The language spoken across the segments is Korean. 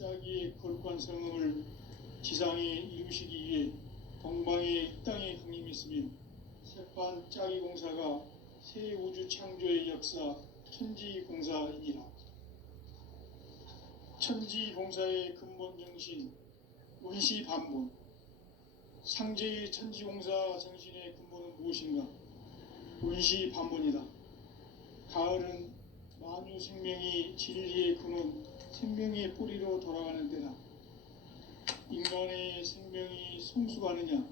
짜기의 거룩한 성음을 지상에 이루시기 위해 동방의 이 땅에 강림했으며 세판 짜기 공사가 새 우주 창조의 역사 천지공사이니라. 천지공사의 근본 정신 운시반본. 상제의 천지공사 정신의 근본은 무엇인가? 운시반본이다. 가을은 만유 생명이 진리의 근원, 생명의 뿌리로 돌아가는 때다. 인간의 생명이 성숙하느냐,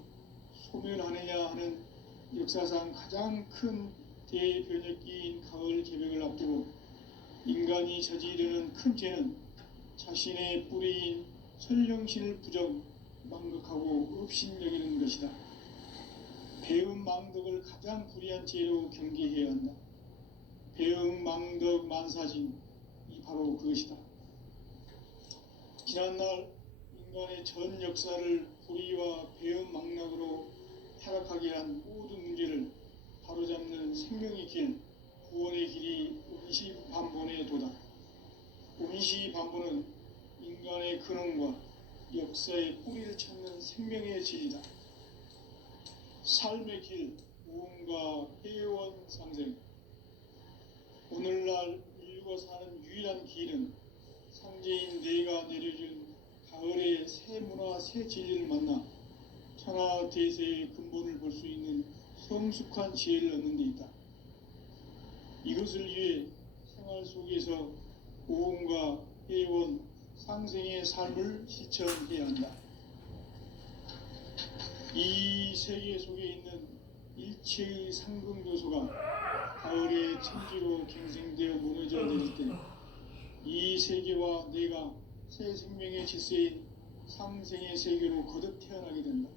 소멸하느냐 하는 역사상 가장 큰 대변혁기인 가을 개벽을 앞두고 인간이 저지르는 큰 죄는 자신의 뿌리인 선령신을 부정, 망극하고 업신여기는 것이다. 배음 망덕을 가장 불의한 죄로 경계해야 한다. 배음 망덕 만사진이 바로 그것이다. 지난날 인간의 전 역사를 불의와 배음 망락으로 타락하게 한 모든 문제를 바로잡는 생명의 길, 구원의 길이 운시반본의 도다. 운시반본은 인간의 근원과 역사의 뿌리를 찾는 생명의 진리다. 삶의 길, 우음과 회원 상생. 오늘날 인류가 사는 유일한 길은 상제인 내가 내려준 가을의 새 문화, 새 진리를 만나 천하 대세의 근본을 볼 수 있는 성숙한 지혜를 얻는 데 있다. 이것을 위해 생활 속에서 오음과 회원, 상생의 삶을 실천해야 한다. 이 세계 속에 있는 일체의 상승요소가 가을의 천지로 갱생되어 무너져 내릴 때 이 세계와 내가 새 생명의 질서인 상생의 세계로 거듭 태어나게 된다.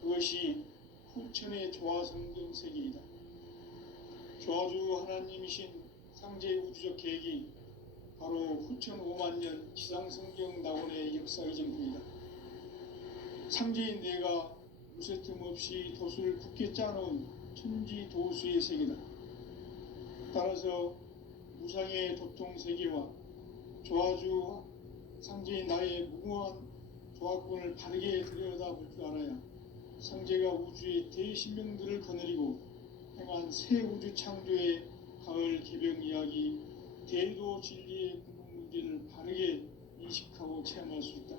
그것이 후천의 조화성경 세계이다. 조화주 하나님이신 상제 우주적 계획이 바로 후천 5만년 지상성경 낙원의 역사의 전부이다. 상제인 내가 무쇠 틈 없이 도수를 굳게 짜놓은 천지 도수의 세계다. 따라서 무상의 도통 세계와 조화주 상제인 나의 무모한 조화권을 바르게 들여다볼 줄 알아야 상제가 우주의 대신명들을 거느리고 행한 새 우주 창조의 가을 개벽 이야기, 대도 진리의 근본 문제를 바르게 인식하고 체험할 수 있다.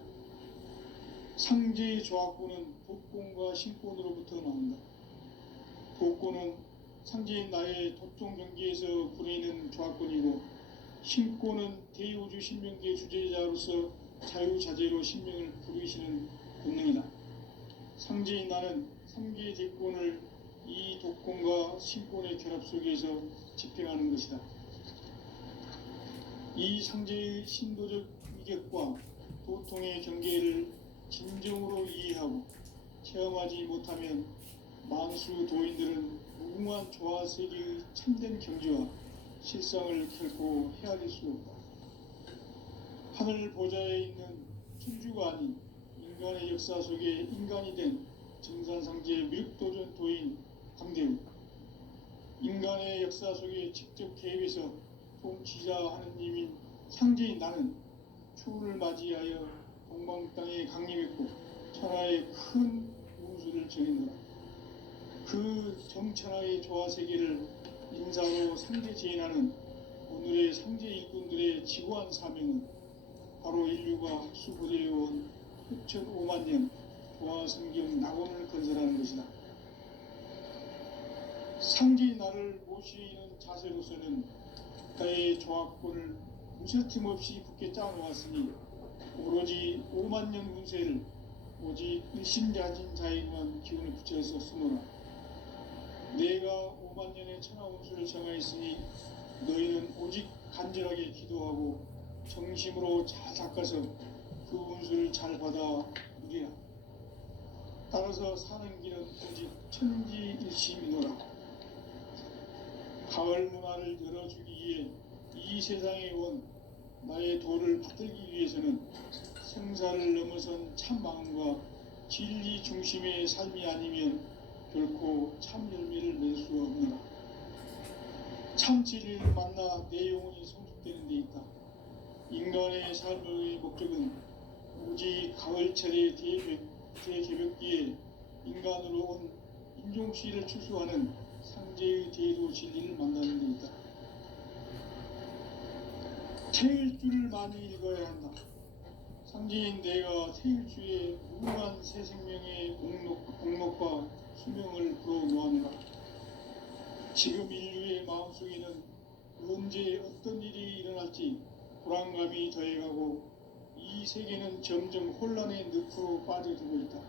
상제의 조화권은 도권과 신권으로부터 나온다. 도권은 상제인 나의 도통 경계에서 부리는 조화권이고, 신권은 대우주 신명계의 주제자로서 자유자재로 신명을 부르시는 본능이다. 상제인 나는 3개의 대권을 이 도권과 신권의 결합 속에서 집행하는 것이다. 이 상제의 신도적 위격과 도통의 경계를 진정으로 이해하고 체험하지 못하면 만수 도인들은 무궁한 조화세계의 참된 경지와 실상을 결코 헤아릴 수 없다. 하늘 보좌에 있는 천주가 아닌 인간의 역사 속에 인간이 된 정산상제 미륵도전 도인 강대우, 인간의 역사 속에 직접 개입해서 통치자 하느님인 상제인 나는 추운을 맞이하여 동방 땅에 강림했고 천하의 큰 운수를 정했노라. 그 정천하의 조화세계를 인사로 상제 제인하는 오늘의 상제 일꾼들의 지고한 사명은 바로 인류가 학수부대해온 후천 5만년 조화성경 낙원을 건설하는 것이다. 상제인 나를 모시는 자세로서는 그의 조화권을 무쇠틈 없이 굳게 짜놓았으니 오로지 5만년 운세를 오직 일심자진 자에게만 기운을 붙여서 쓰노라. 내가 5만년의 천하 운수를 정하였으니 너희는 오직 간절하게 기도하고 정심으로 잘 닦아서 그 운수를 잘 받아 누리라. 따라서 사는 길은 오직 천지일심이노라. 가을 문화를 열어주기 위해 이 세상에 온 나의 도를 받들기 위해서는 생사를 넘어선 참 마음과 진리 중심의 삶이 아니면 결코 참 열매를 맺을 수 없노라. 참 진리를 만나 내 영혼이 성숙되는 데 있다. 인간의 삶의 목적은 오직 가을철의 대개벽기에 인간으로 온 인종시를 추수하는 상제의 대도 진리를 만나는 데이다. 태일주를 많이 읽어야 한다. 상제인 내가 태일주의 무궁한 새 생명의 공록과 수명을 불어놓았노라. 지금 인류의 마음속에는 언제 어떤 일이 일어날지 불안감이 더해가고 이 세계는 점점 혼란의 늪으로 빠져들고 있다.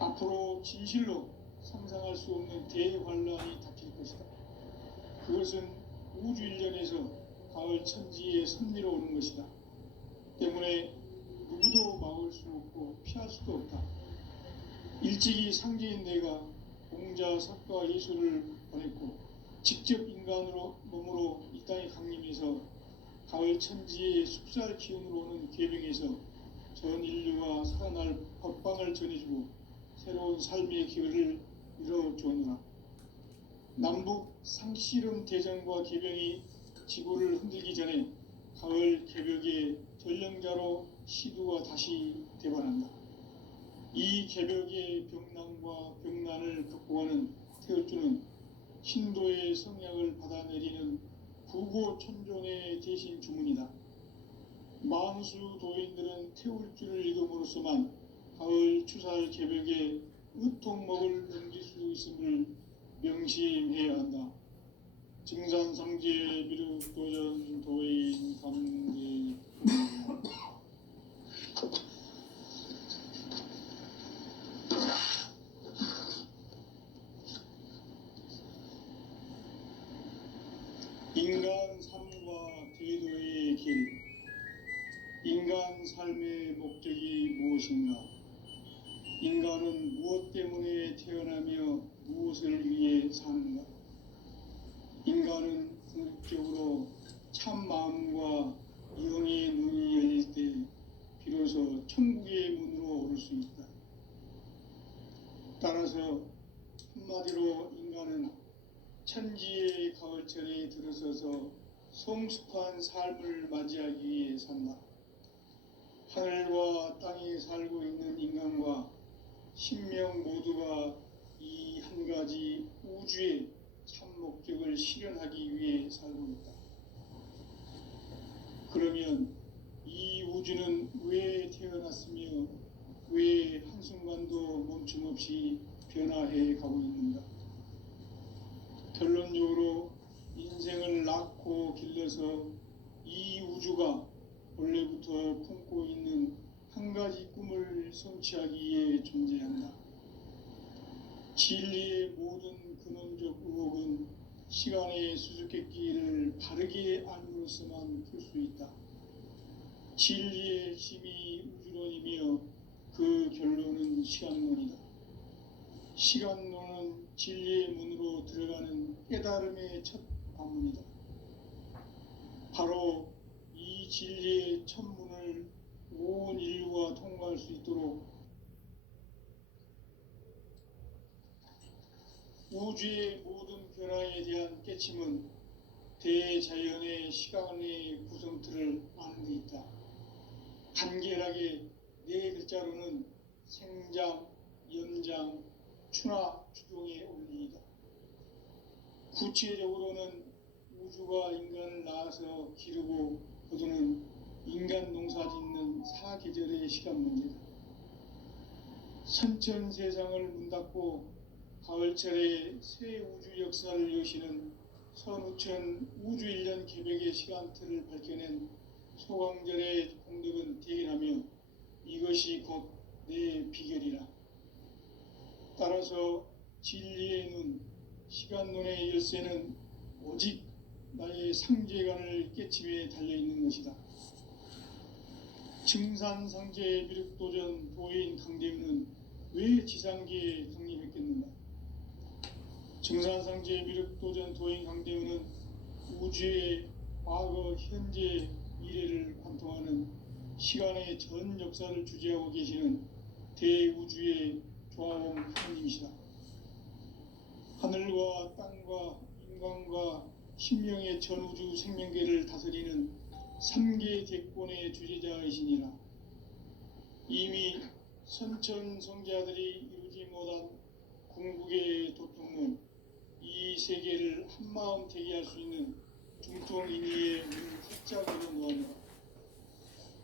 앞으로 진실로 상상할 수 없는 대환란이 닥칠 것이다. 그것은 우주 일련에서 가을 천지에 선미로 오는 것이다. 때문에 누구도 막을 수 없고 피할 수도 없다. 일찍이 상제인 내가 공자, 석가, 예수를 보냈고 직접 인간으로 몸으로 이 땅에 강림해서 가을 천지의 숲살 기운으로 오는 계병에서 전 인류가 살아날 법방을 전해주고 새로운 삶의 기회를 이뤄주었노라. 남북 상씨름 대전과 계병이 지구를 흔들기 전에 가을 개벽의 전령자로 시두가 다시 대반한다. 이 개벽의 병난과 병난을 극복하는 태을주는 신도의 성약을 받아내리는 구고천존의 대신 주문이다. 만수 도인들은 태울주를 읽음으로써만 가을 추살 개벽의 의통목을 넘길 수 있음을 명심해야 한다. 증산상제 미륵도전 도인 감대 인간 삶과 제도의 길. 인간 삶의 목적이 무엇인가? 인간은 무엇 때문에 태어나며 무엇을 위해 사는가? 인간은 궁극적으로 참 마음과 영의 눈이 열릴 때 비로소 천국의 문으로 오를 수 있다. 따라서 한마디로 인간은 천지의 가을철에 들어서서 성숙한 삶을 맞이하기 위해 산다. 하늘과 땅에 살고 있는 인간과 신명 모두가 이 한 가지 우주의 참 목적을 실현하기 위해 살고 있다. 그러면 이 우주는 왜 태어났으며 왜 한순간도 멈춤없이 변화해 가고 있는가? 결론적으로 인생을 낳고 길러서 이 우주가 원래부터 품고 있는 한 가지 꿈을 성취하기 위해 존재한다. 진리의 모든 근원적 의혹은 시간의 수수께끼를 바르게 알므로서만 풀 수 있다. 진리의 힘이 우주론이며 그 결론은 시간론이다. 시간론은 진리의 문으로 들어가는 깨달음의 첫 관문이다. 바로 이 진리의 첫 문을 온 인류가 통과할 수 있도록 우주의 모든 변화에 대한 깨침은 대자연의 시간의 구성틀을 아는 데 있다. 간결하게 네 글자로는 생장, 연장, 추나 추동의 원리이다. 구체적으로는 우주가 인간을 낳아서 기르고 거두는 인간 농사 짓는 사계절의 시간 문제다. 선천 세상을 문 닫고 가을철에 새 우주 역사를 여시는 선우천 우주일년 개벽의 시간틀을 밝혀낸 소강절의 공덕은 대견하며 이것이 곧 내 비결이라. 따라서 진리의 눈, 시간론의 열쇠는 오직 나의 상제관을 깨침에 달려있는 것이다. 증산상제 미륵도전 도인 강대우는 왜 지상계에 강림했겠는가? 증산상제 미륵도전 도인 강대우는 우주의 과거, 현재, 미래를 관통하는 시간의 전 역사를 주재하고 계시는 대우주의 조화범 하나님이시다. 하늘과 땅과 인간과 신명의 전우주 생명계를 다스리는 삼계 대권의 주제자이시니라. 이미 선천 성자들이 이루지 못한 궁극의 도통문 이 세계를 한마음 되게 할 수 있는 중통인의의 문을 활짝 열어놓았노라.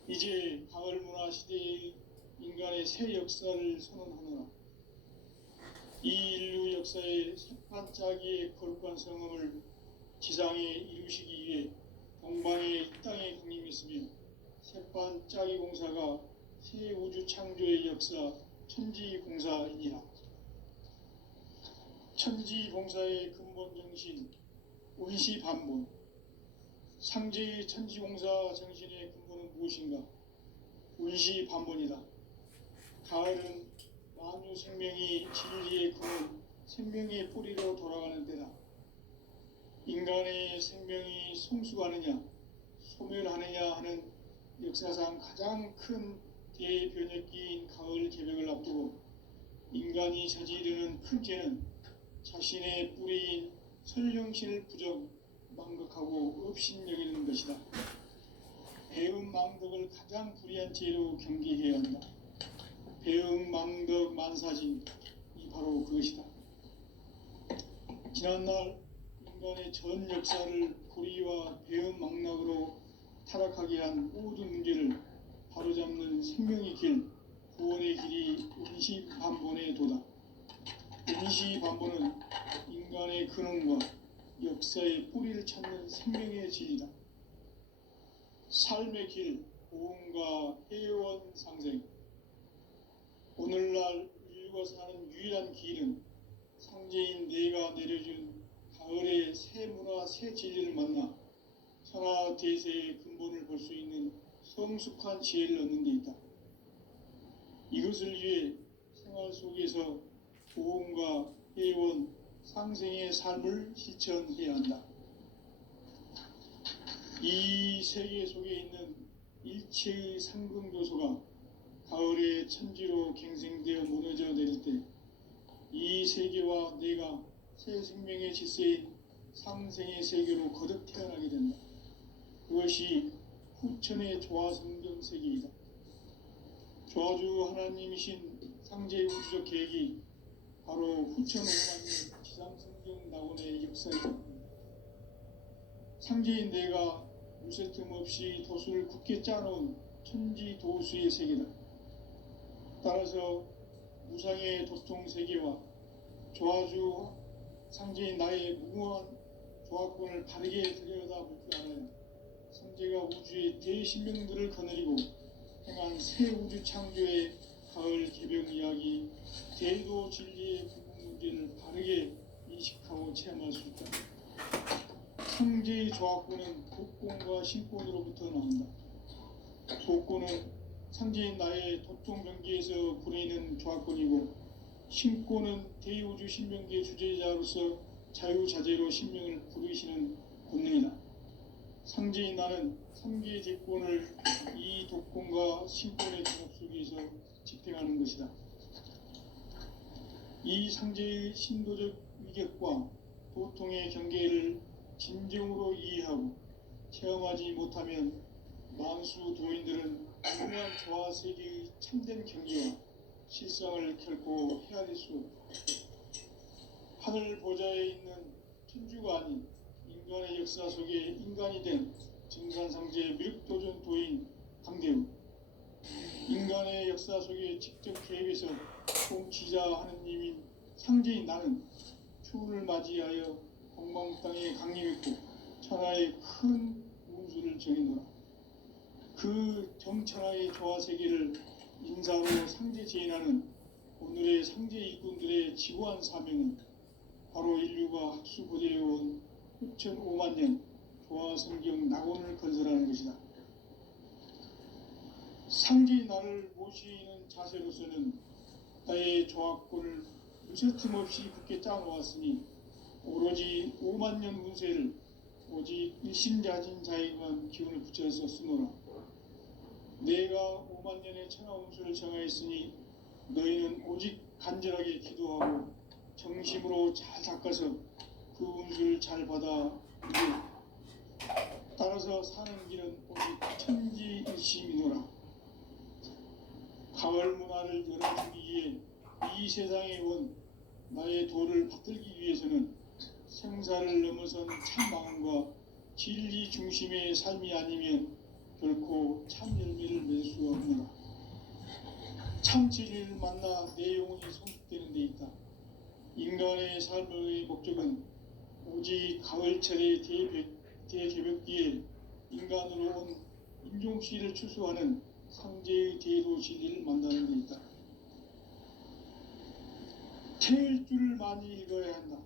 이제 가을 문화 시대의 인간의 새 역사를 선언하노라. 이 인류 역사의 새반짝이의 거룩한 성음을 지상에 이루시기 위해 동방의 이 땅에 강림했으며 새반짝이 공사가 새 우주 창조의 역사 천지공사이니라. 천지공사의 근본 정신 운시반본. 상제의 천지공사 정신의 근본은 무엇인가? 운시반본이다. 가을은 만유 생명이 진리의 근원, 생명의 뿌리로 돌아가는 때다. 인간의 생명이 성숙하느냐, 소멸하느냐 하는 역사상 가장 큰 대변혁기인 가을 개벽을 앞두고 인간이 저지르는 큰 죄는 자신의 뿌리인 설령신을 부정, 망극하고 업신여기는 것이다. 배은망덕을 가장 불의한 죄로 경계해야 한다. 배은망덕 만사진이 바로 그것이다. 지난날 인간의 전 역사를 불의와 배은망락으로 타락하게 한 모든 문제를 바로잡는 생명의 길, 구원의 길이 운시반본의 도다. 운시반본은 인간의 근원과 역사의 뿌리를 찾는 생명의 진리다. 삶의 길, 보험과 해원 상생. 오늘날 인류가 사는 유일한 길은 상제인 내가 내려준 가을의 새 문화, 새 진리를 만나 천하대세의 근본을 볼 수 있는 성숙한 지혜를 얻는 데 있다. 이것을 위해 생활 속에서 보험과 해원, 상생의 삶을 실천해야 한다. 이 세계 속에 있는 일체의 상근교소가 가을의 천지로 갱생되어 무너져 내릴 때 이 세계와 내가 새 생명의 질서인 상생의 세계로 거듭 태어나게 된다. 그것이 후천의 조화성경 세계이다. 조화주 하나님이신 상제의 우주적 계획이 바로 후천 5만년 지상성경 낙원의 역사이다. 상제인 내가 무쇠 틈 없이 도수를 굳게 짜놓은 천지 도수의 세계다. 따라서 무상의 도통 세계와 조화주 상제인 나의 무궁한 조화권을 바르게 들여다볼 줄 알아야 상제가 우주의 대신명들을 거느리고 행한 새 우주 창조의 가을 개벽 이야기, 대도 진리의 궁극 문제를 바르게 인식하고 체험할 수 있다. 상제의 조화권은 독권과 신권으로부터 나온다. 독권은 상제인 나의 도통병기에서 부리는 조화권이고, 신권은 대우주 신명기의 주제자로서 자유자재로 신명을 부르시는 권능이다. 상제인 나는 삼계의 대권을 이 독권과 신권의 종합 속에서 집행하는 것이다. 이 상제의 신도적 위격과 도통의 경계를 진정으로 이해하고 체험하지 못하면 만수 도인들은 유명한 조화 세계의 참된 경계와 실상을 결코 헤아릴 수 없다. 하늘 보좌에 있는 천주가 아닌 인간의 역사 속에 인간이 된 증산상제 미륵도전 도인 강대우, 인간의 역사 속에 직접 개입해서 통치자 하느님인 상제인 나는 추운을 맞이하여 동방 땅에 강림했고 천하의 큰 운수를 정해놓아 그 정천하의 조화 세계를 인사로 상제 제인하는 오늘의 상제 일꾼들의 지구한 사명은 바로 인류가 학수고대해온 6,5만 년 조화 성경 낙원을 건설하는 것이다. 상제인 나를 모시는 자세로서는 나의 조화권을 무쇠틈 없이 굳게 짜놓았으니 오로지 5만 년 운세를 오직 일심자진 자에게만 기운을 붙여서 쓰노라. 내가 5만 년의 천하 운수를 정하였으니 너희는 오직 간절하게 기도하고 정심으로 잘 닦아서 그 운수를 잘 받아 이겨 따라서 사는 길은 오직 천지일심이노라. 가을 문화를 열어주기 위해 이 세상에 온 나의 도를 받들기 위해서는 생사를 넘어선 참 마음과 진리 중심의 삶이 아니면 결코 참 열매를 맺을 수 없노라. 참 진리를 만나 내 영혼이 성숙되는 데 있다. 인간의 삶의 목적은 오직 가을철의 대개벽기에 인간으로 온 인종씨를 추수하는 상제의 대도 진리를 만나는 데 있다. 태일 줄을 많이 읽어야 한다.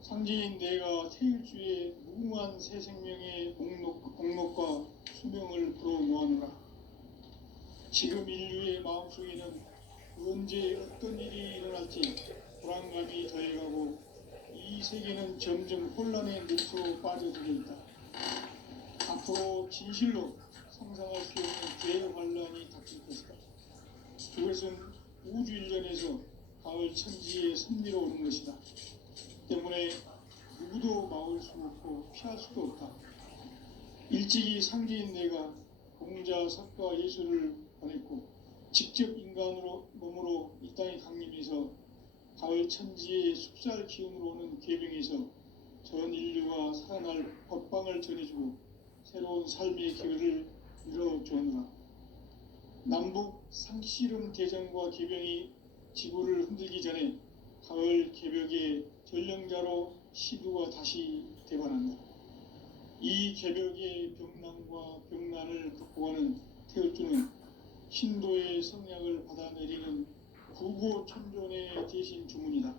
상제인 내가 태일주의 무궁한 새 생명의 목록과 수명을 풀어놓아노라. 지금 인류의 마음속에는 언제 어떤 일이 일어날지 불안감이 더해가고 이 세계는 점점 혼란의 늪으로 빠져들어 있다. 앞으로 진실로 상상할 수 없는 대환란이 닥칠 것이다. 그것은 우주 일련에서 가을 천지의 섭리로 오는 것이다. 때문에 누구도 막을 수 없고 피할 수도 없다. 일찍이 상제인 내가 공자, 석가, 예수를 보냈고 직접 인간으로 몸으로 이 땅에 강림해서 가을 천지의 숲살 기운으로 오는 계병에서 전 인류가 살아날 법방을 전해주고 새로운 삶의 기회를 열어주느라. 남북 상씨름 대전과 계병이 지구를 흔들기 전에 가을 개벽의 전령자로 시두가 다시 되관한다. 이 개벽의 병난과 병난을 극복하는 태을주는 신도의 성약을 받아내리는 구고천존의 대신 주문이다.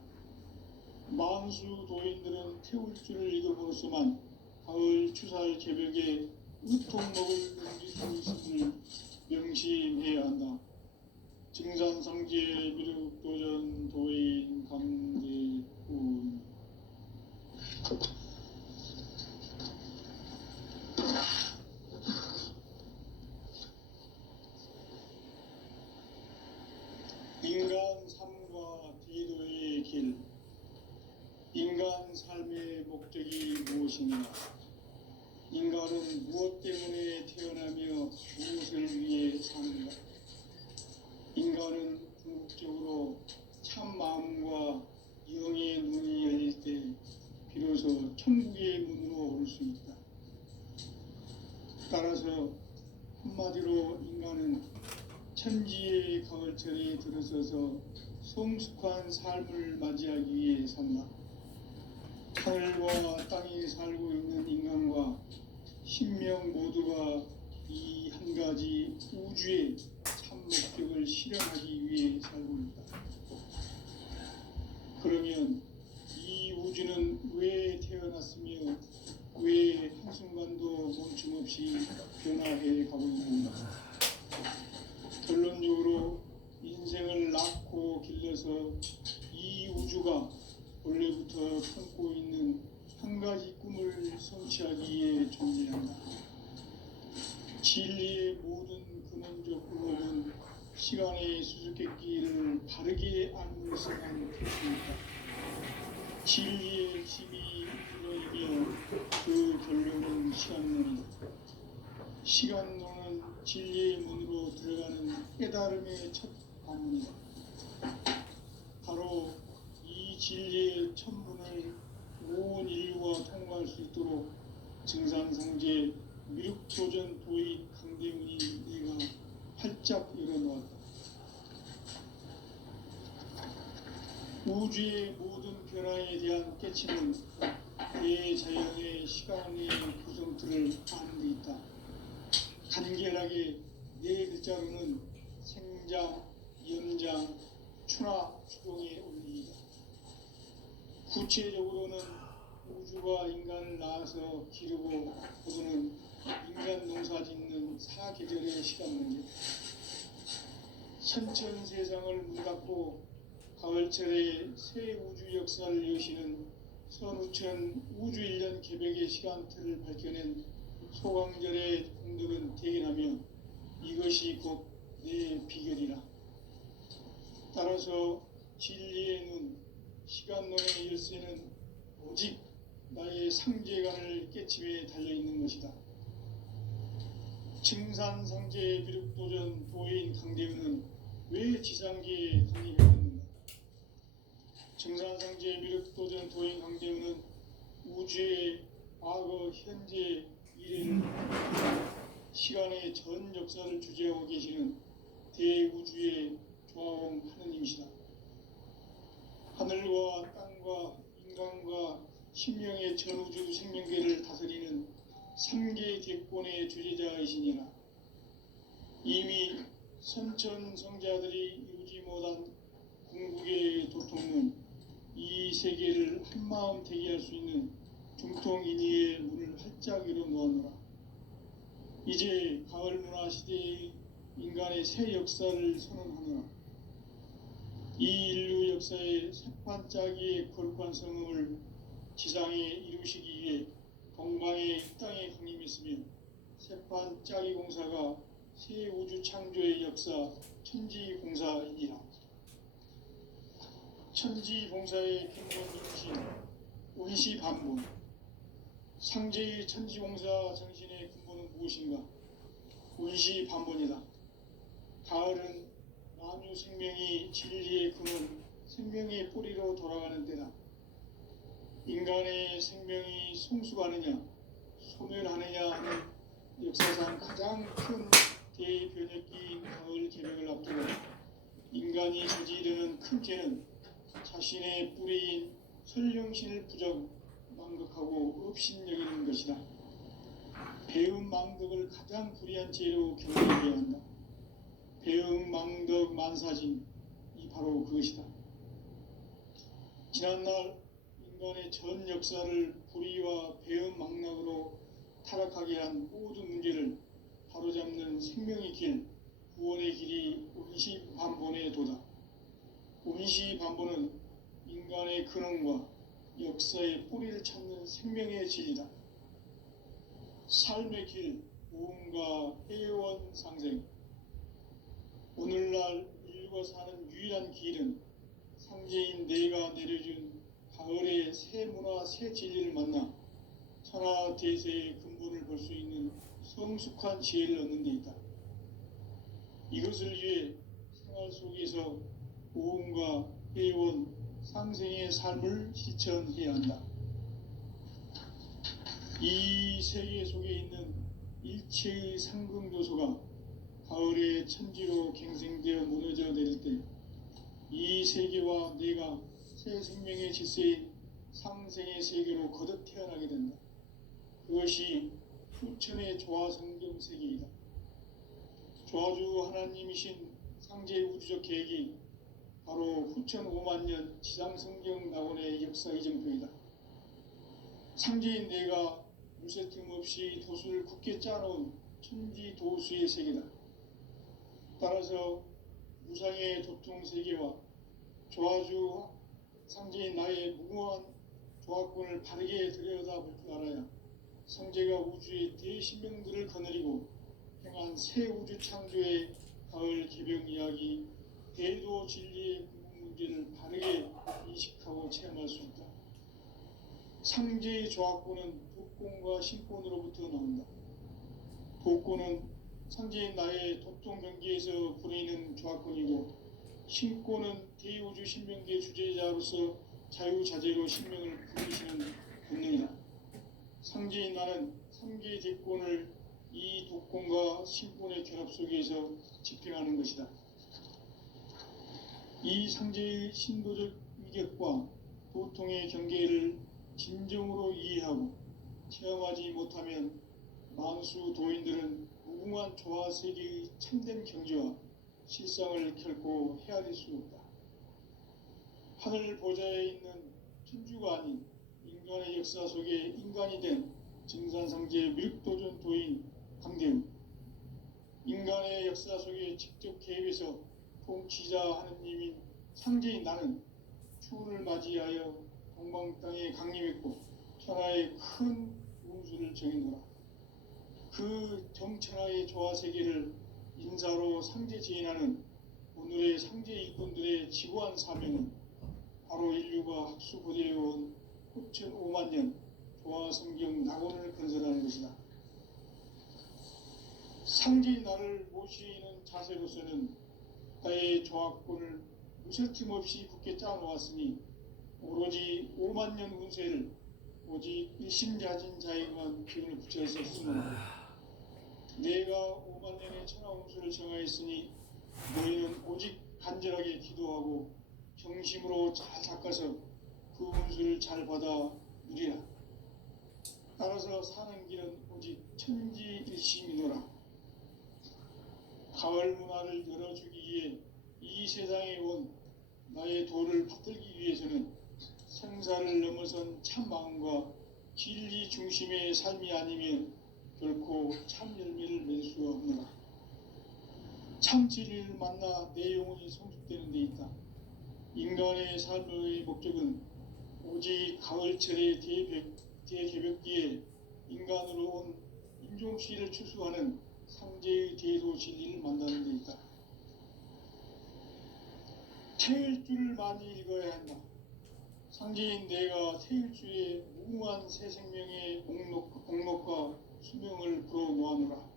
만수 도인들은 태울주를 읽어보았지만 가을 추살 개벽에 으통먹을 넘길 수 있음을 명심해야 한다. 증산상제 미륵도전 도인 강대군. 인간 삶과 대도의 길. 인간 삶의 목적이 무엇이냐? 인간은 무엇 때문에 태어나며 무엇을 위해 사는가? 인간은 궁극적으로 참 마음과 영의 눈이 열릴 때 비로소 천국의 문으로 올 수 있다. 따라서 한마디로 인간은 천지의 가을철에 들어서서 성숙한 삶을 맞이하기 위해 산다. 하늘과 땅에 살고 있는 인간과 신명 모두가 이 한 가지 우주의 참 목적을 실현하기 위해 살고 있다. 그러면 이 우주는 왜 태어났으며 왜 한순간도 멈춤없이 변화해 가고 있는가? 결론적으로 인생을 낳고 길러서 이 우주가 원래부터 품고 있는 한 가지 꿈을 성취하기 위해 존재한다. 진리의 모든 근원적 의혹은 시간의 수수께끼를 바르게 안물성한 뜻입니다. 진리의 힘이 이루어지며 그 결론은 시간론이다. 시간론은 진리의 문으로 들어가는 깨달음의 첫 관문이다. 바로 이 진리의 첫 문을 온 인류가 통과할 수 있도록 증산상제 미륵도전 도인 강대문이 내가 활짝 열어놓았다. 우주의 모든 변화에 대한 깨치는 대자연의 시간의 구성틀을 아는 데 있다. 간결하게 네 글자로는 생장, 연장, 추나 추동의 원리이다. 구체적으로는 우주가 인간을 낳아서 기르고 거두는 인간 농사 짓는 사계절의 시간 문제. 선천세상을 문 닫고 가을철에 새 우주 역사를 여시는 선우천 우주일년 개벽의 시간틀을 밝혀낸 소강절의 공덕은 대견하며 이것이 곧 내 비결이라. 따라서 진리의 눈, 시간론의 열쇠는 오직 나의 상제간을 깨침에 달려있는 것이다. 증산상제 미륵도전 도인 강대은은 왜 지상계에 강림했는가? 증산상제 미륵도전 도인 강대은은 우주의 과거, 현재, 미래를 시간의 전 역사를 주재하고 계시는 대우주의 조화원 하느님이시다. 하늘과 땅과 인간과 신명의 전우주 생명계를 다스리는 3계 대권의 주재자이시니라. 이미 선천성자들이 이루지 못한 궁극의 도통은 이 세계를 한마음 대기할 수 있는 중통인의의 문을 활짝 열어 놓았노라. 이제 가을 문화 시대의 인간의 새 역사를 선언하노라. 이 인류 역사의 새판짜기의 거룩한 성음을 지상에 이루시기 위해 동방의 이 땅에 강림했으며 새판짜기 공사가 새 우주 창조의 역사 천지봉사이니라. 천지봉사의 근본 중심 운시반본. 상제의 천지봉사 정신의 근본은 무엇인가? 운시반본이다. 가을은 만유 생명이 진리의 근원, 생명의 뿌리로 돌아가는 때다. 인간의 생명이 성숙하느냐, 소멸하느냐 하는 역사상 가장 큰 대변혁기인 가을 개명을 앞두고 인간이 저지르는 큰 죄는 자신의 뿌리인 설령신을 부정, 망극하고 업신여기는 것이다. 배음 망덕을 가장 불의한 죄로 경계해야 한다. 배음 망덕 만사진이 바로 그것이다. 지난날 인간의 전 역사를 불의와 배음 망락으로 타락하게 한 모든 문제를 바로잡는 생명의 길, 구원의 길이 운시반본의 도다. 운시반본은 인간의 근원과 역사의 뿌리를 찾는 생명의 진리다. 삶의 길, 모험과 회원 상생. 오늘날 인류가 사는 유일한 길은 상제인 내가 내려준 가을의 새 문화, 새 진리를 만나 천하 대세의 근본을 볼 수 있는 성숙한 지혜를 얻는 데 있다. 이것을 위해 생활 속에서 모험과 회원, 상생의 삶을 실천해야 한다. 이 세계 속에 있는 일체의 상금 요소가 가을의 천지로 갱생되어 무너져 내릴 때 이 세계와 내가 새 생명의 질서인 상생의 세계로 거듭 태어나게 된다. 그것이 후천의 조화성경 세계이다. 조화주 하나님이신 상제의 우주적 계획이 바로 후천 5만년 지상성경 낙원의 역사 이정표이다. 상제인 내가 물새 틈 없이 도수를 굳게 짜놓은 천지 도수의 세계다. 따라서 무상의 도통 세계와 조화주 상제인 나의 무궁한 조화권을 바르게 들여다볼 줄 알아야 상제가 우주의 대신명들을 거느리고 행한 새 우주 창조의 가을 개병 이야기, 대도 진리의 근본 문제를 바르게 인식하고 체험할 수 있다. 상제의 조화권은 도권과 신권으로부터 나온다. 도권은 상제인 나의 도통 경계에서 부리는 조화권이고, 신권은 대우주 신명계 주제자로서 자유자재로 신명을 부리시는 본능이다. 상제인 나는 3계 대권을 이 도권과 신권의 결합 속에서 집행하는 것이다. 이 상제의 신도적 위격과 도통의 경계를 진정으로 이해하고 체험하지 못하면 만수 도인들은 무궁한 조화 세계의 참된 경지와 실상을 결코 헤아릴 수 없다. 하늘 보좌에 있는 천주가 아닌 인간의 역사 속에 인간이 된 증산상제 미륵도전 도인 강대은, 인간의 역사 속에 직접 개입해서 통치자 하느님인 상제인 나는 추운을 맞이하여 동방 땅에 강림했고 천하의 큰 운수를 정해놓으라. 그 정천하의 조화세계를 인사로 상제 제인하는 오늘의 상제 일꾼들의 지구한 사명은 바로 인류가 학수고대해온 후천 5만 년 도화성경 낙원을 건설하는 것이다. 상제인 나를 모시는 자세로서는 나의 조합권을 무설틈 없이 굳게 짜놓았으니 오로지 5만 년 운세를 오직 일심자진 자에게만 기운을 붙여서 쓰노라. 내가 5만 년의 천하 운수를 정하였으니 너희는 오직 간절하게 기도하고 정심으로 잘 닦아서 그 운수를 잘 받아 누리라. 따라서 사는 길은 오직 천지일심이노라. 가을 문화를 열어주기 위해 이 세상에 온 나의 도를 받들기 위해서는 생사를 넘어선 참 마음과 진리 중심의 삶이 아니면 결코 참 열매를 맺을 수가 없노라. 참 진리를 만나 내 영혼이 성숙되는 데 있다. 인간의 삶의 목적은 오직 가을철의 대개벽기에 인간으로 온 인종시를 추수하는 상제의 대도 진리를 만나는 데 있다. 태일주를 많이 읽어야 한다. 상제인 내가 태일주의 무궁한 새 생명의 목록과 수명을 불어놓아노라.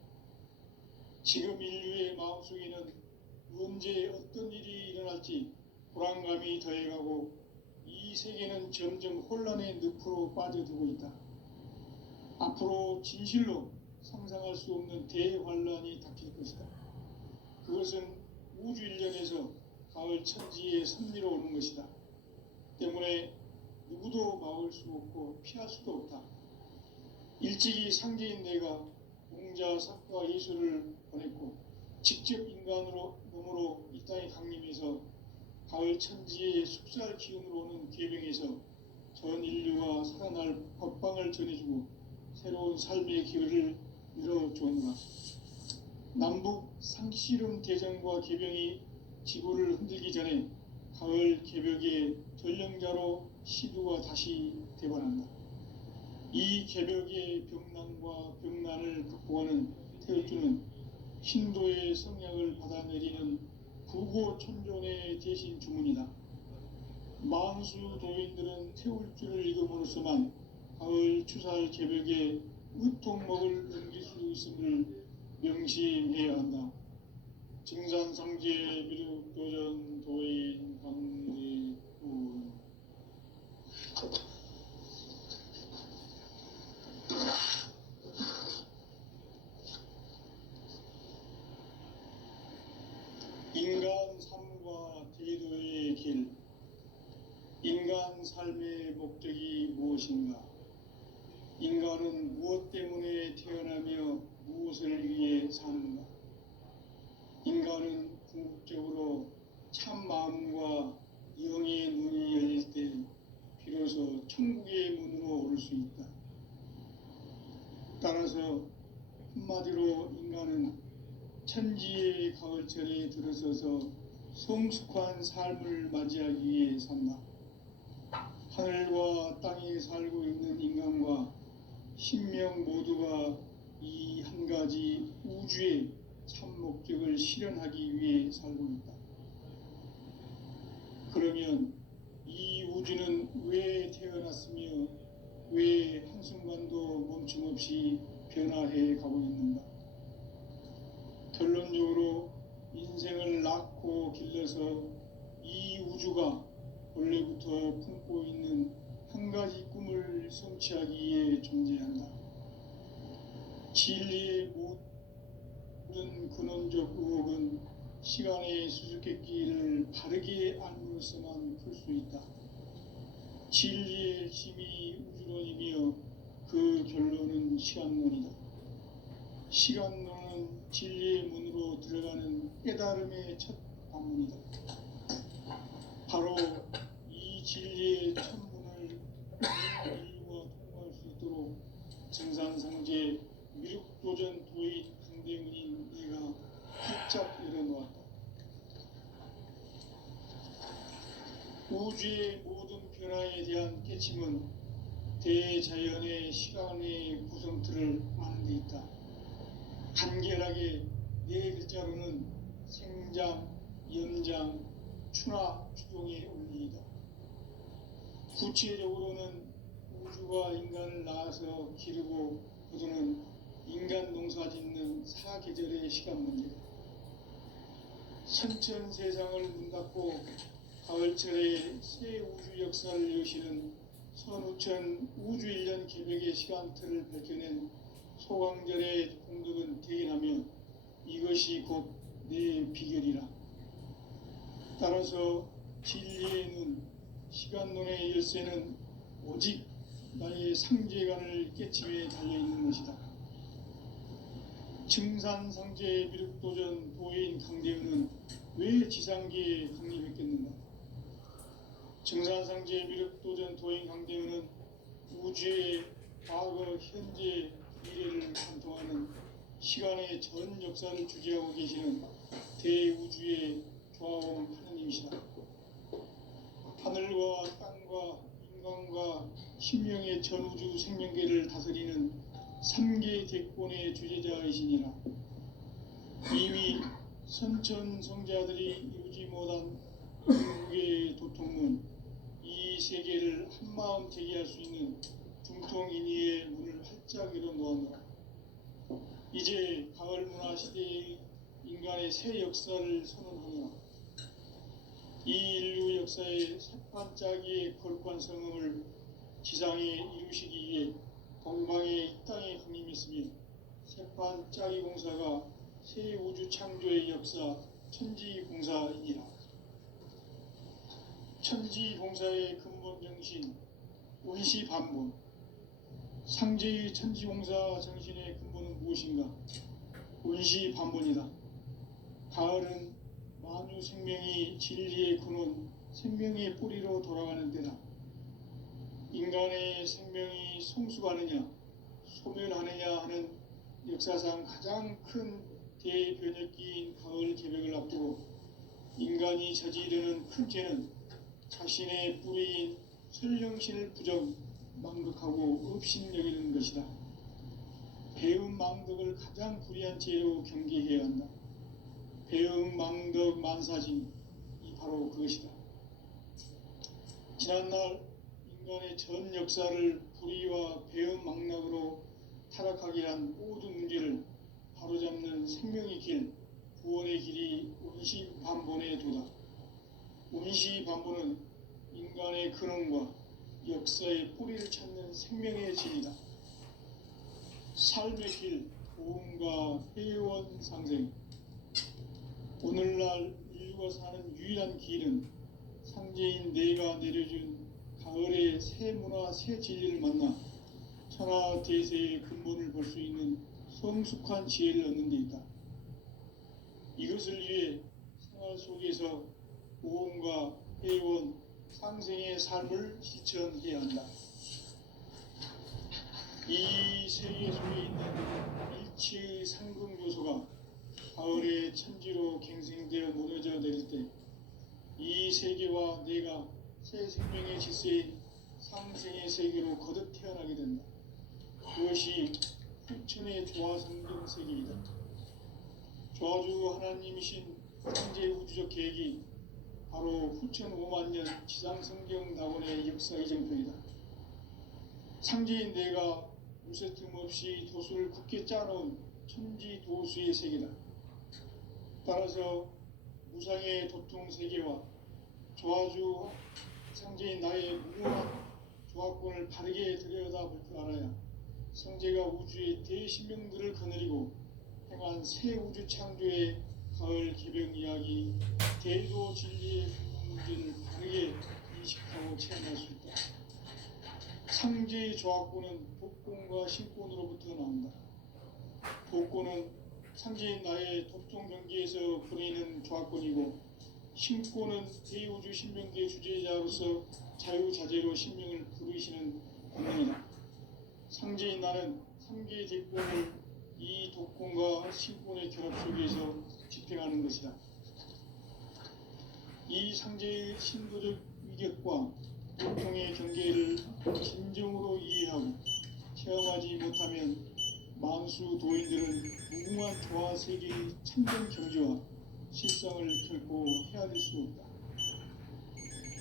지금 인류의 마음속에는 언제 어떤 일이 일어날지 불안감이 더해가고 이 세계는 점점 혼란의 늪으로 빠져들고 있다. 앞으로 진실로 상상할 수 없는 대환란이 닥칠 것이다. 그것은 우주 일련에서 가을 천지의 섭리로 오는 것이다. 때문에 누구도 막을 수 없고 피할 수도 없다. 일찍이 상제인 내가 공자, 석과 예술을 보냈고 직접 인간으로 몸으로 이 땅에 강림해서 가을 천지의 숙살 기운으로 오는 계병에서 전 인류가 살아날 법방을 전해주고 새로운 삶의 기회를 열어주었노라. 남북 상씨름 대전과 계병이 지구를 흔들기 전에 가을 개벽의 전령자로 시두가 다시 대반한다. 이 개벽의 병난과 병난을 극복하는 태울주는 신도의 성약을 받아내리는 구고천존의 대신 주문이다. 만수 도인들은 태울주를 읽음으로써만 가을 추살 개벽의 의통목을 넘길 수 있음을 명심해야 한다. 증산상제 미륵도전 도인 강리군. 인간 삶과 제도의 길. 인간 삶의 목적이 무엇인가? 인간은 무엇 때문에 태어나며 무엇을 위해 사는가? 인간은 궁극적으로 참 마음과 영의 눈이 열릴 때 비로소 천국의 문으로 오를 수 있다. 따라서 한마디로 인간은 천지의 가을철에 들어서서 성숙한 삶을 맞이하기 위해 산다. 하늘과 땅에 살고 있는 인간과 신명 모두가 이 한 가지 우주의 참 목적을 실현하기 위해 살고 있다. 그러면 이 우주는 왜 태어났으며 왜 한순간도 멈춤없이 변화해 가고 있는가? 결론적으로 인생을 낳고 길러서 이 우주가 원래부터 품고 있는 한 가지 꿈을 성취하기 위해 존재한다. 진리의 모든 근원적 의혹은 시간의 수수께끼를 바르게 알므로서만 풀 수 있다. 진리의 핵심이 우주론이며 그 결론은 시간론이다. 시간론은 진리의 문으로 들어가는 깨달음의 첫 방문이다. 바로 이 진리의 첫 문을 인류가 통과할 수 있도록 증산상제 미륵도전 도의 강대문인 내가 활짝 열어놓았다. 우주의 모든 변화에 대한 깨침은 대자연의 시간의 구성틀을 아는 데 있다. 간결하게 네 글자로는 생장, 연장, 추나 추동의 원리이다. 구체적으로는 우주가 인간을 낳아서 기르고 거두는 인간 농사 짓는 사계절의 시간 문제, 선천 세상을 문 닫고 가을철에 새 우주 역사를 여시는 선우천 우주 1년 계획의 시간틀을 밝혀낸 소강절의 공덕은 대견하며 이것이 곧 내 비결이라. 따라서 진리의 눈, 시간론의 열쇠는 오직 나의 상제관을 깨침에 달려있는 것이다. 증산상제 미륵도전 도인 강대현은 왜 지상계에 강림했겠는가? 증산상제 미륵도전 도인 강대현은 우주의 과거, 현재, 미래를 관통하는 시간의 전 역사를 주재하고 계시는 대우주의 조화원 하느님이시다. 하늘과 땅과 인간과 신명의 전우주 생명계를 다스리는 3계 대권의 주제자이시니라. 이미 선천성자들이 이루지 못한 중국의 도통문, 이 세계를 한마음 제기할 수 있는 중통인의의 문을 활짝 열어놓았노라. 이제 가을 문화 시대의 인간의 새 역사를 선언하노라. 이 인류 역사의 새반짝이의 거룩한 성음을 지상에 이루시기 위해 동방의 이 땅에 강림했으며 새반짝이 공사가 새 우주 창조의 역사 천지공사이니라. 천지공사의 근본 정신 원시반본, 상제의 천지공사 정신의 근본은 무엇인가? 원시반본이다. 가을은 만유 생명이 진리의 근원, 생명의 뿌리로 돌아가는 때다. 인간의 생명이 성숙하느냐, 소멸하느냐 하는 역사상 가장 큰 대변혁기인 가을 개벽을 앞두고 인간이 저지르는 큰 죄는 자신의 뿌리인 설령신을 부정, 망덕하고 업신여기는 것이다. 배음 망덕을 가장 불의한 죄로 경계해야 한다. 배음 망덕 만사진이 바로 그것이다. 지난날 인간의 전 역사를 불의와 배음 망락으로 타락하게 한 모든 문제를 바로잡는 생명의 길, 구원의 길이 원시반본의 도다. 원시반본은 인간의 근원과 역사의 뿌리를 찾는 생명의 진이다. 삶의 길, 도움과 회원 상생. 오늘날 인류가 사는 유일한 길은 상제인 내가 내려준 가을의 새 문화, 새 진리를 만나 천하 대세의 근본을 볼 수 있는 성숙한 지혜를 얻는 데 있다. 이것을 위해 생활 속에서 보험과 회원, 상생의 삶을 실천해야 한다. 이 세계 속에 있는 일체의 상금 요소가 가을의 천지로 갱생되어 무너져 내릴 때 이 세계와 내가 새 생명의 질서인 상생의 세계로 거듭 태어나게 된다. 그것이 후천의 조화성경 세계이다. 조화주 하나님이신 현재 우주적 계획이 바로 후천 5만 년 지상성경 낙원의 역사의 정표이다. 상제인 내가 무쇠틈 없이 도수를 굳게 짜놓은 천지 도수의 세계다. 따라서 무상의 도통 세계와 조화주 상제인 나의 무모한 조화권을 바르게 들여다볼 줄 알아야 성제가 우주의 대신명들을 거느리고 행한 새 우주 창조의 가을 개벽 이야기, 대도 진리의 문제를 바르게 인식하고 체험할 수 있다. 상제의 조화권은 복권과 신권으로부터 나온다. 복권은 상제인 나의 도통 경계에서 보내는 조화권이고, 신권은 대우주 신명계의 주제자로서 자유자재로 신명을 부르시는 권능이다. 상제인 나는 3개의 대권을 이 독권과 신권의 결합 속에서 집행하는 것이다. 이 상제의 신도적 위격과 고통의 경계를 진정으로 이해하고 체험하지 못하면 만수 도인들은 무궁한 조화 세계의 참된 경지와 실상을 결코 헤아릴 수 없다.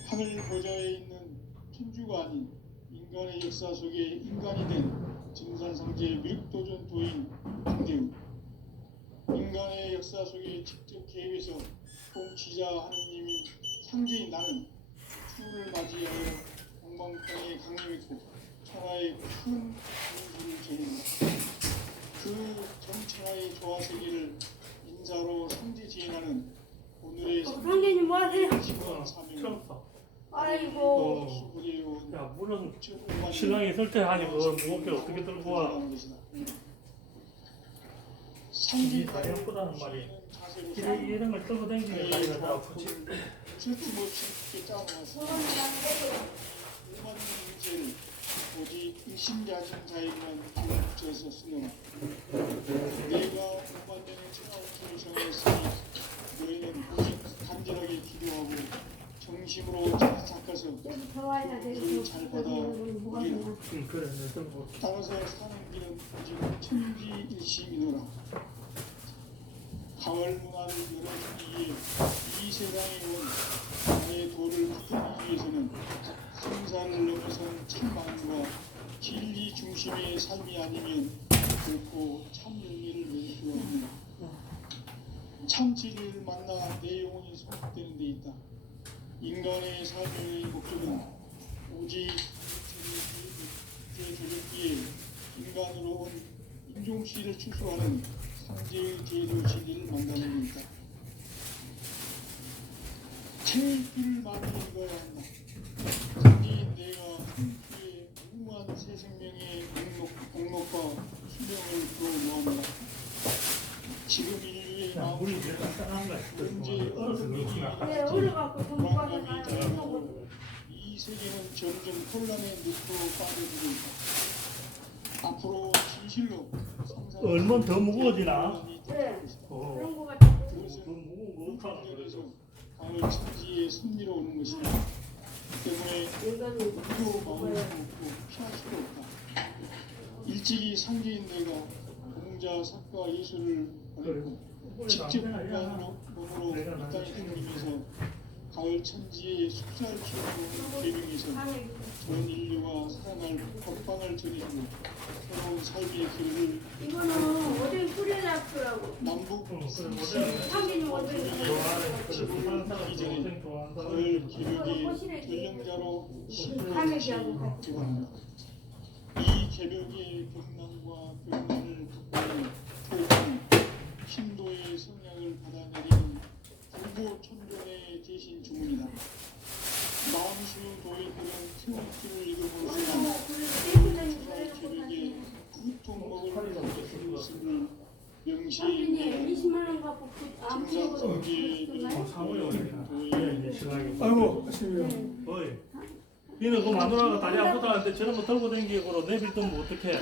하늘 보좌에 있는 천주가 아닌 인간의 역사 속에 인간이 된 증산상제 미륵도전 도인 김대우. 인간의 역사 속에 직접 개입해서 통치자 하느님인 상제인 나는 추후를 맞이하여 동방평에 강림했고 천하의 큰 공부를 제행했다. 그 전천하의 조화세계를 인사로 상제 지인하는 오늘의 상제님 뭐 하세요? 지원 사명 틀었어. 아이고. 수고해온 야, 물은 신랑이 설 때 하니 그걸 무겁게 어떻게 들고 와? 이 다리 아프다는 말이 이런 걸 들고 다니는 다리가 다 아프지. 쓸데없이 짜놓아서 오만 문제를 오직 의심자진 자에게만 붙여서 쓰노라. 내가 5만 년의 천하옥수를 정하였으니 너희는 오직 간절하게 기도하고 정심으로 닦아서 그를 잘 받아 우리라. 그래, 내 들고. 따라서 사는 길은 오직 천지일심이노라. 가을 문화를 열어주기 위해 이 세상에 온 나의 도를 붙들기 위해서는 생사를 넘어선 참마음과 진리 중심의 삶이 아니면 결코 참 열매를 맺을 수가 없느라. 참 진리를 만나 내 영혼이 소속되는 데 있다. 인간의 삶의 목적은 오직 제조기에 인간으로 온 인종씨를 추수하는 상제의 제도 진리를 만나는 데 있다. 체육을 많이 읽어야 한다. 상제인 내가 한주의 무궁한 새 생명의 공록과 수명을 불어모아노라. 지금 인류의 야, 마음 물이 내가 따라한 거야. 언제 얼어서 어떤 일이 그렇구나. 네, 어려갖고 공부하다 가요. 이 세계는 점점 혼란의 늪으로 빠져들고 있다. 앞으로 진실로 얼마나 더 무거워지나? 네. 어, 그런 거 같아. 그것은 더 무거운 거 없다. 한편에서 가을 천지에 승리로오는 것이다. 때문에 이거는 누구도 마음을 먹고 피할 수가 없다. 일찍이 상제인 내가 공자, 사과, 예술을 보냈고 직접 인간으로 몸으로 이 땅에 생기면서 가을 천지의 숙사를 키우는 계명에서 전 인류가 살아날 법방을 전해주고 새로운 삶의 길을 이거는 어제 프리랜서라고. 남북 상진이 어제 지구를 이전에 가을 기록의 전령자로 가맥이하고 같이. 기원합니다. 이 개벽의 벽난과 벽난을 덕분에 토종 신도의 성향을 받아내리는 불교 천존의 대신 주문이다. 마음수 도인들은 태원길을 읽어볼 시간 수사 개벽의 구통목을 가르치는 것을 명시해 20만 원 갖고 안 피우고 사모이 오니까. 이제 신랑이. 아이고 어이. 니는 그 마누라가 다리 아프다는데 저런 거 들고 다니기로 내비두면 어떡해?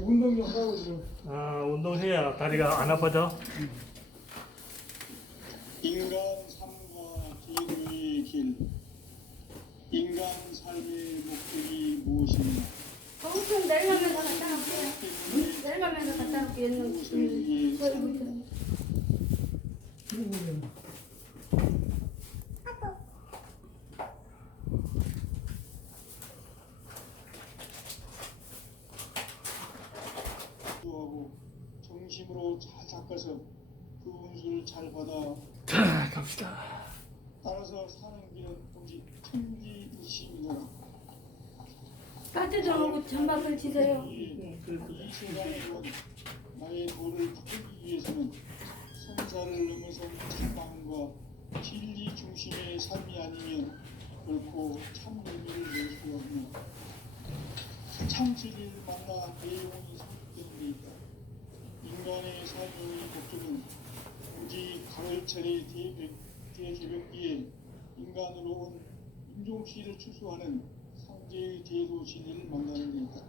운동 좀 하고 지금 아, 운동해야 다리가 안 아파져? 인간 삶과 기도의 길, 인간 삶의 목적이 무엇인가? 엄청 내려가면서 갔다 올게요. 내려가면서 갔다 올게요. 기도하고 정심으로 잘 닦아서 그 운수를 잘 받아 자, 갑시다. 따라서 사는 길은 오직 천지이심이노라. 따뜻하고 찬밥을 치세요. 이 세상에 온 나의 도를 붙들기 위해서는 성사를 넘어선 참마음과 진리 중심의 삶이 아니면 결코 참 의미를 낼 수가 없노라. 참 진리를 만나 내 영혼이 성숙되는 데 있다. 인간의 삶의 목적은 오직 가을철의 대개벽기에 인간으로 온 인종씨를 추수하는 상제의 제도 진리를 만나는 데 있다.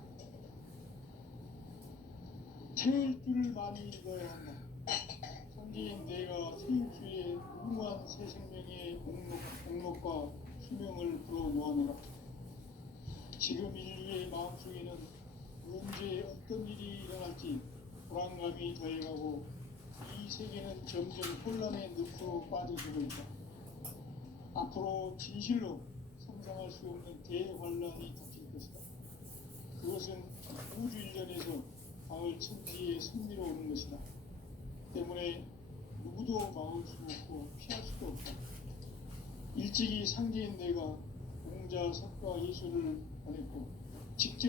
태울 줄을 많이 읽어야 한다. 상제인 내가 태울주의 무궁한 새 생명의 공록과 수명을 불어놓아노라. 지금 인류의 마음속에는 언제 어떤 일이 일어날지 불안감이 더해가고 이 세계는 점점 혼란의 늪으로 빠져들고 있다. 앞으로 진실로 상상할 수 없는 대환란이 닥칠 것이다. 그것은 우주 일전에서 가을 천지의 섭리로 오는 것이다. 때문에 누구도 막을 수 없고 피할 수도 없다. 일찍이 상제인 내가 공자, 석가, 예술을 보냈고 직접